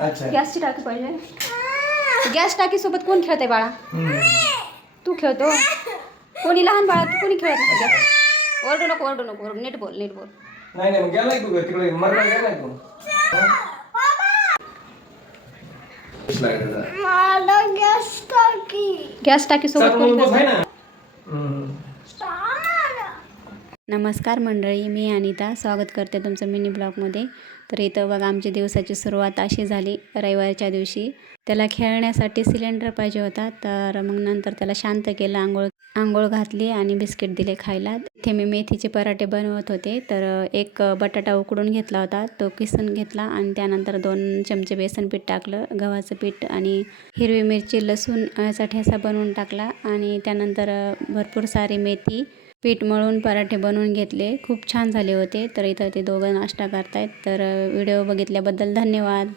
अच्छा गॅसची टाकी पाहिजे. गॅस टाकी सोबत कोण खेळते बाळा? तू खेळतो. कोणी लहान बाळा तू कोणी खेळत नाही गॅस. ओरडू नको ओरडू नको, नीट बोल नीट बोल. नाही नाही गेलाय तू तिकडे मरला गेलाय तू. मला गॅस टाकी सोबत कोण खेळतं? हम्म. नमस्कार मंडळी, मी अनिता स्वागत करते तुमचं मिनी ब्लॉगमध्ये. तर इथं बघा आमची दिवसाची सुरुवात अशी झाली. रविवारच्या दिवशी त्याला खेळण्यासाठी सिलेंडर पाहिजे होता, तर मग नंतर त्याला शांत केलं, आंघोळ घातली आणि बिस्किट दिले खायला. इथे मी मेथीचे पराठे बनवत होते, तर एक बटाटा उकडून घेतला होता, तो किसून घेतला आणि त्यानंतर 2 चमचे बेसन पीठ टाकलं, गव्हाचं पीठ आणि हिरवी मिरची लसूण याचा ठेसा बनवून टाकला आणि त्यानंतर भरपूर सारी मेथी पीठ मळून पराठे बनवून घेतले. खूप छान झाले होते. तर इथं ते दोघं नाश्ता करतायत. तर व्हिडिओ बघितल्याबद्दल धन्यवाद.